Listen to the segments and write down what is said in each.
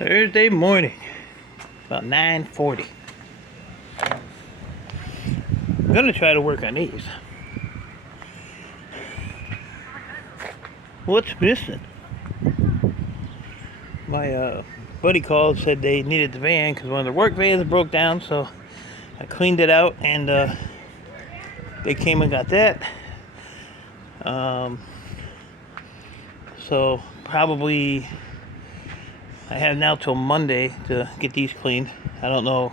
Thursday morning, about 9:40. I'm gonna try to work on these. What's missing? My buddy called, said they needed the van because one of their work vans broke down, so I cleaned it out and they came and got that. So probably I have now till Monday to get these cleaned. I don't know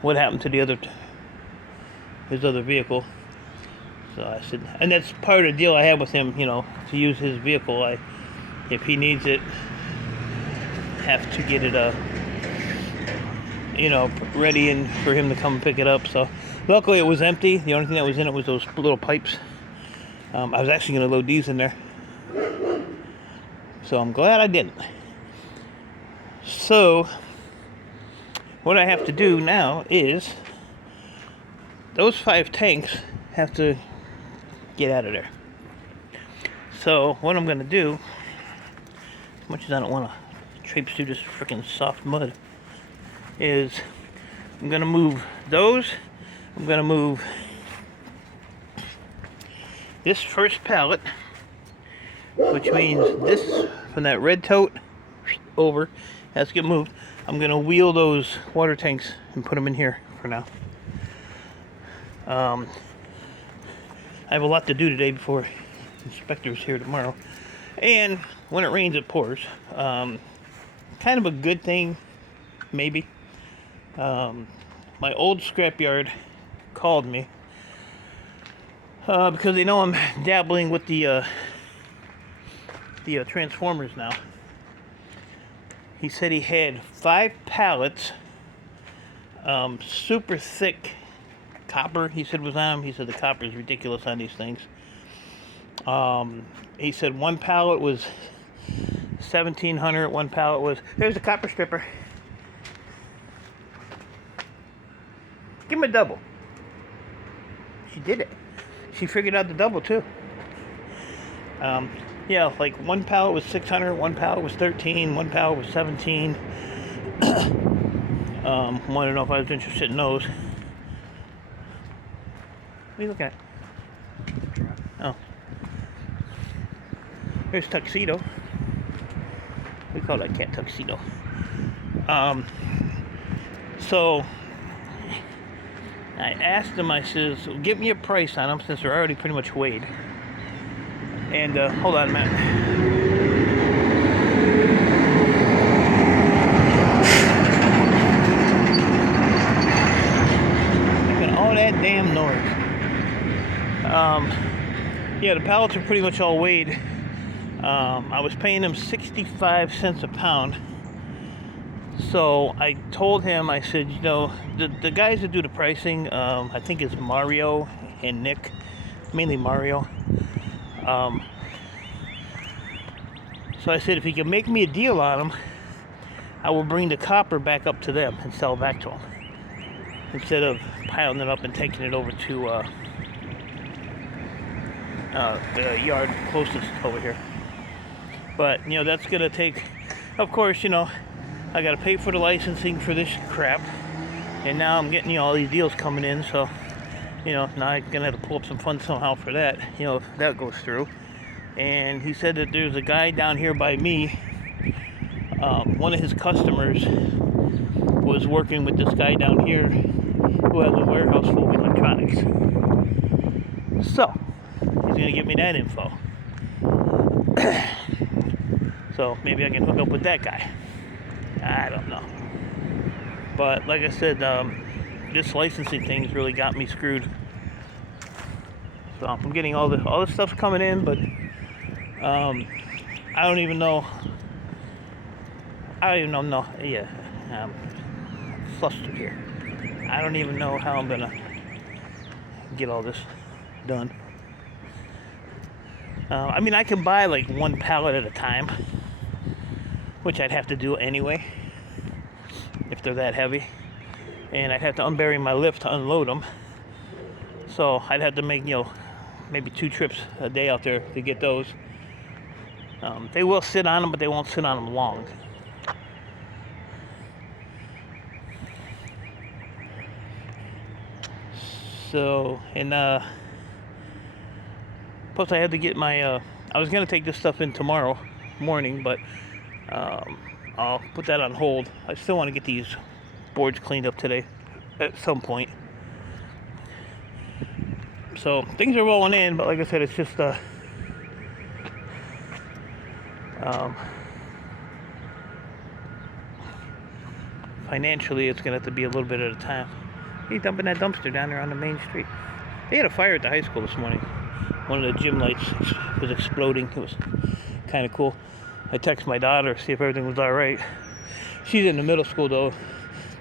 what happened to his other vehicle. So I said, and that's part of the deal I have with him, to use his vehicle. If he needs it, have to get it ready and for him to come and pick it up. So luckily it was empty. The only thing that was in it was those little pipes. I was actually going to load these in there. So I'm glad I didn't. So what I have to do now is those 5 tanks have to get out of there. So what I'm going to do, as much as I don't want to traipse through this freaking soft mud, is I'm going to move those. I'm going to move this first pallet, which means this from that red tote over has to get moved. I'm going to wheel those water tanks and put them in here for now. I have a lot to do today before inspectors here tomorrow. And when it rains, it pours. Kind of a good thing, maybe. My old scrapyard called me because they know I'm dabbling with the transformers now. He said he had 5 pallets, super thick copper, he said, was on them. He said the copper is ridiculous on these things. He said one pallet was $1,700, one pallet was, there's a copper stripper. Give him a double. She did it. She figured out the double too. Yeah, like one pallet was $600, one pallet was $13, one pallet was $17. Wanted to know if I was interested in those. What are you looking at? Oh. Here's Tuxedo. We call that cat Tuxedo. So I asked him, I says, give me a price on them since they're already pretty much weighed. And hold on a minute. Making all that damn noise. Yeah, the pallets are pretty much all weighed. I was paying him 65 cents a pound. So I told him, I said, the guys that do the pricing, I think it's Mario and Nick, mainly Mario. So I said, if he can make me a deal on them, I will bring the copper back up to them and sell back to them, instead of piling it up and taking it over to the yard closest over here. But that's gonna take, of course, I gotta pay for the licensing for this crap, and now I'm getting all these deals coming in, so now I'm gonna have to pull up some funds somehow for that, if that goes through. And he said that there's a guy down here by me, one of his customers was working with this guy down here who has a warehouse full of electronics. So he's gonna give me that info. So maybe I can hook up with that guy. I don't know. But like I said, this licensing thing's really got me screwed. So I'm getting all the stuff's coming in, but I don't even know. Yeah, flustered here. I don't even know how I'm gonna get all this done. I can buy like one pallet at a time, which I'd have to do anyway if they're that heavy, and I'd have to unbury my lift to unload them. So I'd have to make maybe 2 trips a day out there to get those. They will sit on them, but they won't sit on them long. So, and plus I had to get my, I was going to take this stuff in tomorrow morning, but I'll put that on hold. I still want to get these boards cleaned up today at some point. So things are rolling in, but like I said, it's just financially it's gonna have to be a little bit at a time. He's dumping that dumpster down there on the main street. They had a fire at the high school this morning. One of the gym lights was exploding. It was kind of cool. I texted my daughter to see if everything was all right. She's in the middle school though,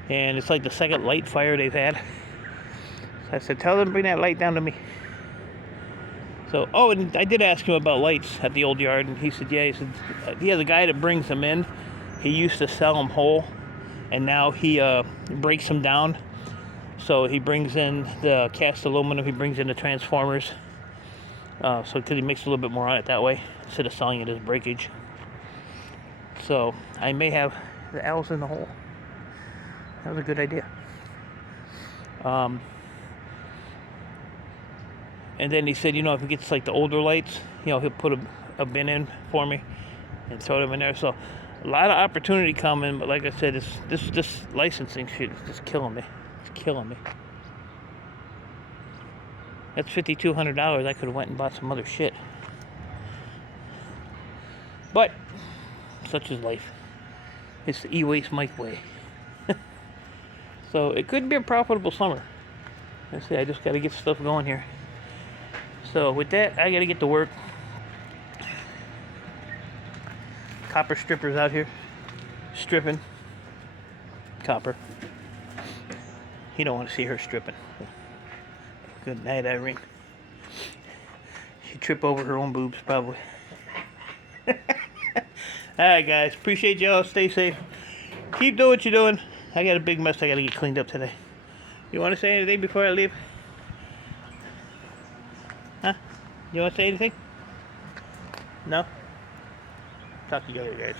and it's like the second light fire they've had. So I said, tell them to bring that light down to me. So, oh, and I did ask him about lights at the old yard, and he said, yeah, he said, he has a guy that brings them in. He used to sell them whole, and now he breaks them down. So he brings in the cast aluminum, he brings in the transformers. So, because he makes a little bit more on it that way, instead of selling it as breakage. So, I may have the L's in the hole. That was a good idea. And then he said, you know, if he gets like the older lights, you know, he'll put a bin in for me and throw them in there. So a lot of opportunity coming, but like I said, this licensing shit is just killing me. It's killing me. That's $5,200. I could have went and bought some other shit. But such is life. It's the e-waste Mike way. So it could be a profitable summer. I say I just got to get stuff going here. So with that, I gotta get to work. Copper strippers out here, stripping copper. You don't want to see her stripping. Good night, Irene. She'd trip over her own boobs probably. Alright guys, appreciate y'all. Stay safe. Keep doing what you're doing. I got a big mess I gotta get cleaned up today. You want to say anything before I leave? Huh? You want to say anything? No? Talk to you later, guys.